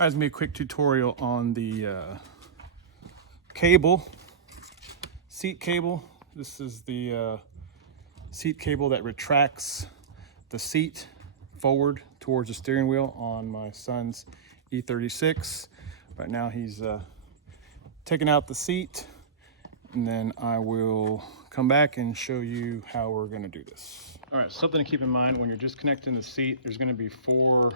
That's me a quick tutorial on the cable, seat cable. This is the seat cable that retracts the seat forward towards the steering wheel on my son's E36. Right now he's taking out the seat, and then I will come back and show you how we're going to do this. All right, something to keep in mind when you're disconnecting the seat, there's going to be four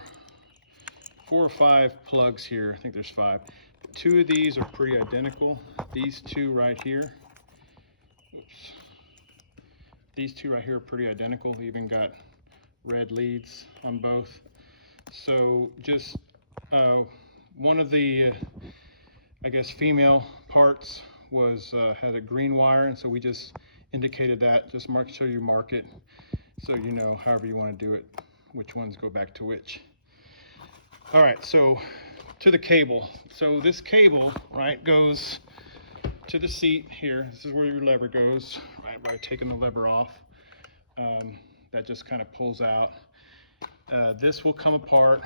or five plugs here. I think there's 5. 2 of these are pretty identical. These 2 right here, oops. These 2 right here are pretty identical. They even got red leads on both. So just one of the, I guess, female parts was had a green wire, and so we just indicated that. Just show you mark it, so you know however you want to do it, which ones go back to which. All right, so to the cable. So this cable, right, goes to the seat here. This is where your lever goes, right, by taking the lever off. That just kind of pulls out. This will come apart,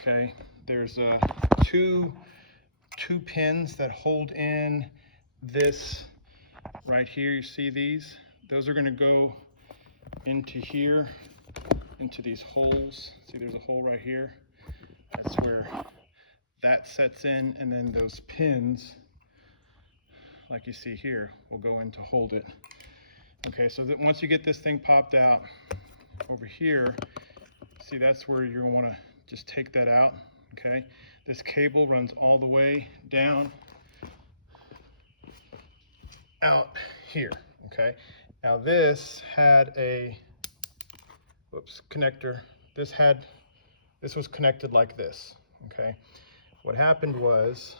okay? There's two pins that hold in this right here. You see these? Those are gonna go into here, into these holes. See, there's a hole right here. That's where that sets in, and then those pins, like you see here, will go in to hold it. Okay, so that once you get this thing popped out over here, see, that's where you're gonna wanna just take that out, okay? This cable runs all the way down out here, okay? Now this had a, whoops, connector. This was connected like this, okay? What happened was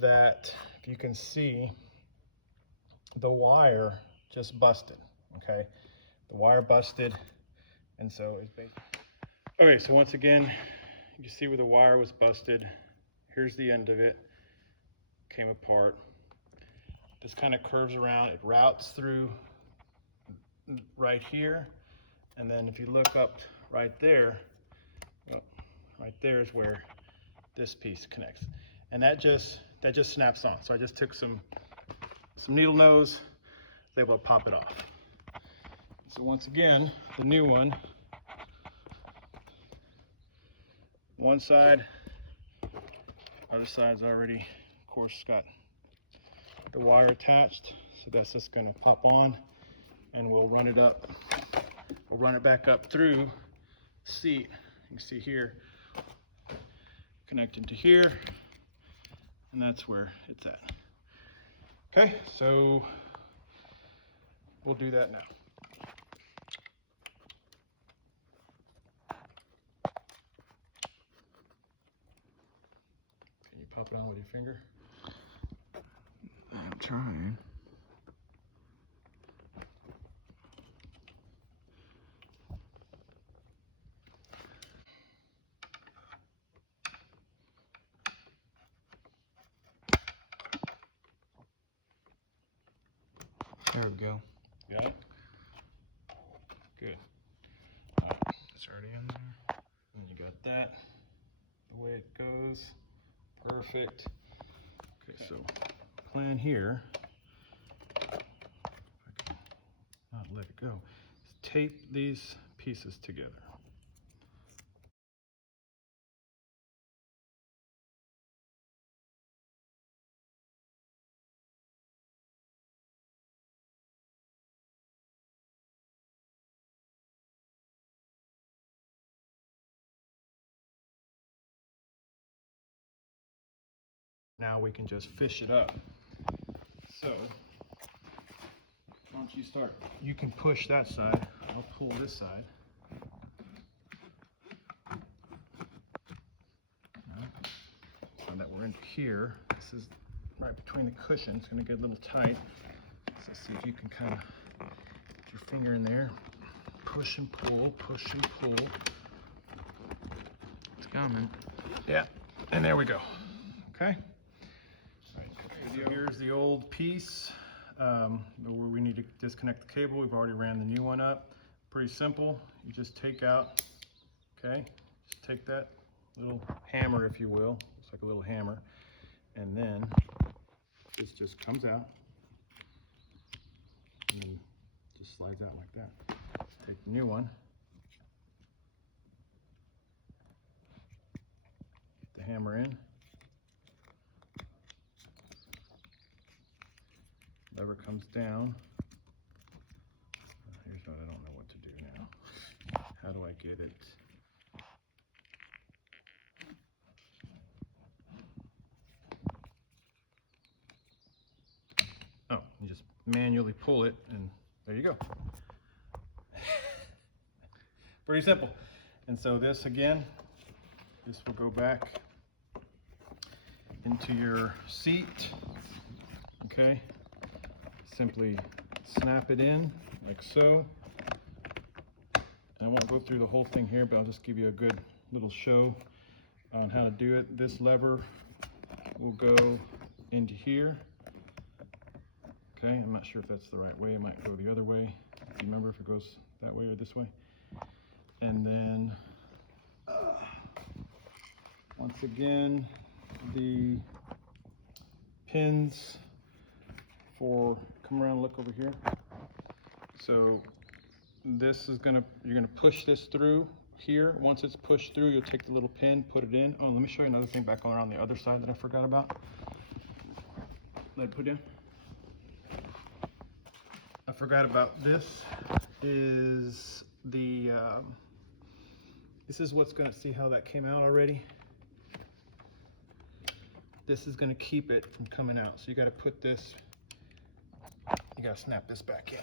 that, if you can see, the wire just busted, okay? The wire busted, and so it's basically... Okay, so once again, you see where the wire was busted. Here's the end of it, came apart. This kind of curves around, it routes through right here, and then if you look up right there, well, right there is where this piece connects, and that just snaps on. So I just took some needle nose, was able to pop it off. So once again, the new one side, other side's already, of course, got the wire attached, so that's just going to pop on, and we'll run it up. We'll run it back up through the seat. You can see here, connecting to here, and that's where it's at. Okay, so we'll do that now. Can you pop it on with your finger? I'm trying. There we go. Got it? Good. It's already in there. And you got that, the way it goes. Perfect. Okay, so plan here, if I can not let it go, is tape these pieces together. Now we can just fish it up. So once you start, you can push that side. I'll pull this side. Now that we're in here, this is right between the cushions. It's going to get a little tight. So see if you can kind of get your finger in there. Push and pull, push and pull. It's coming. Yeah, and there we go. Okay. So here's the old piece where we need to disconnect the cable. We've already ran the new one up. Pretty simple. You just take out, okay, just take that little hammer, if you will. Looks like a little hammer. And then this just comes out and then just slides out like that. Take the new one. Get the hammer in. Lever comes down. Here's what I don't know what to do now. How do I get it? Oh, you just manually pull it and there you go. Pretty simple. And so this again, this will go back into your seat. Okay. Simply snap it in like so. I won't go through the whole thing here, but I'll just give you a good little show on how to do it. This lever will go into here. Okay, I'm not sure if that's the right way. It might go the other way. Do you remember if it goes that way or this way? And then, once again, the pins for, come around and look over here. So this is you're gonna push this through here. Once it's pushed through, you'll take the little pin, put it in. Oh, let me show you another thing back on the other side that I forgot about. Let it put down. I forgot about this. Is the this is what's gonna, see how that came out already? This is gonna keep it from coming out. So you gotta put this, you gotta snap this back in.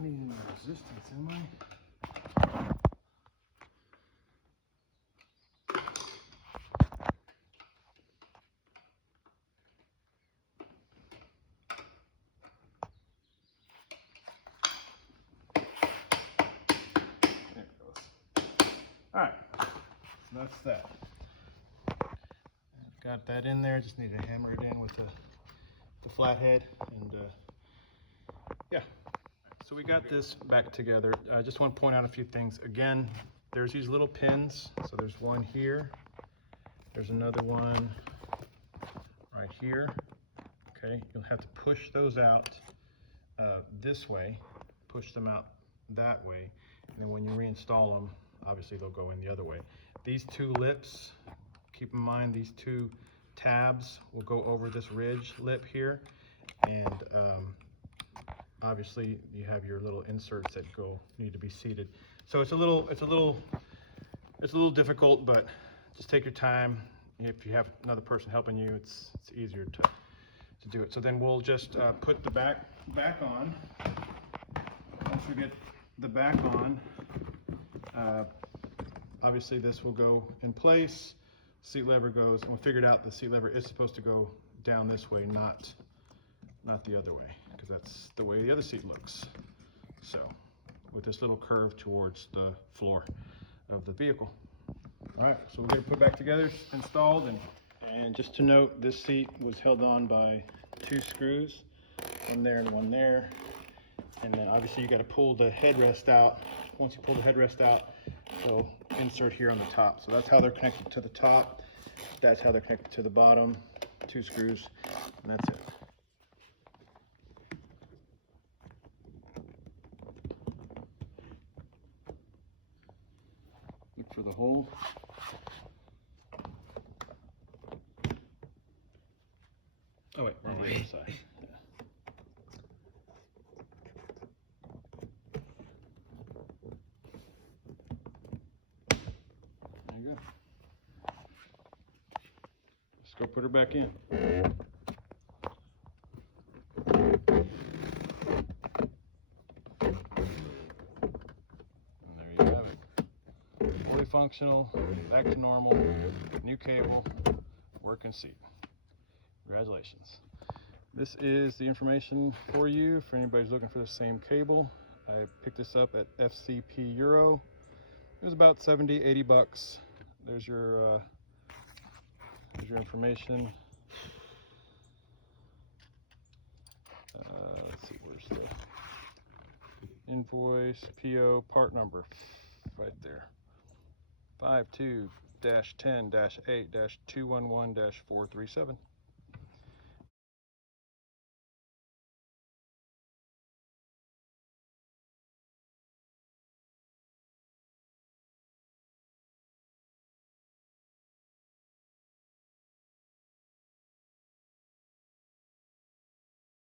Need any resistance, am I? There it goes. All right, so that's that. Got that in there. Just need to hammer it in with the flathead, and yeah. So we got this back together. I just want to point out a few things. Again, there's these little pins. So there's one here. There's another one right here. Okay, you'll have to push those out this way, push them out that way, and then when you reinstall them, obviously they'll go in the other way. These two lips, keep in mind these two tabs will go over this ridge lip here, and obviously you have your little inserts that need to be seated. So it's a little difficult, but just take your time. If you have another person helping you, it's easier to do it. So then we'll just put the back on. Once we get the back on, obviously this will go in place. Seat lever goes, and we figured out the seat lever is supposed to go down this way, not the other way, because that's the way the other seat looks. So with this little curve towards the floor of the vehicle. All right, so we're gonna put it back together, installed, and just to note, this seat was held on by 2 screws, one there and one there. And then obviously you got to pull the headrest out. Once you pull the headrest out, they'll insert here on the top. So that's how they're connected to the top. That's how they're connected to the bottom. 2 screws, and that's it. Look for the hole. Oh wait, wrong way, other side. There you go. Let's go put her back in. And there you have it. Fully functional, back to normal, new cable, working seat. Congratulations. This is the information for you for anybody who's looking for the same cable. I picked this up at FCP Euro. It was about 70, 80 bucks. There's your Here's your information. Let's see, where's the invoice, PO, part number, right there. 52-10-8-211-437.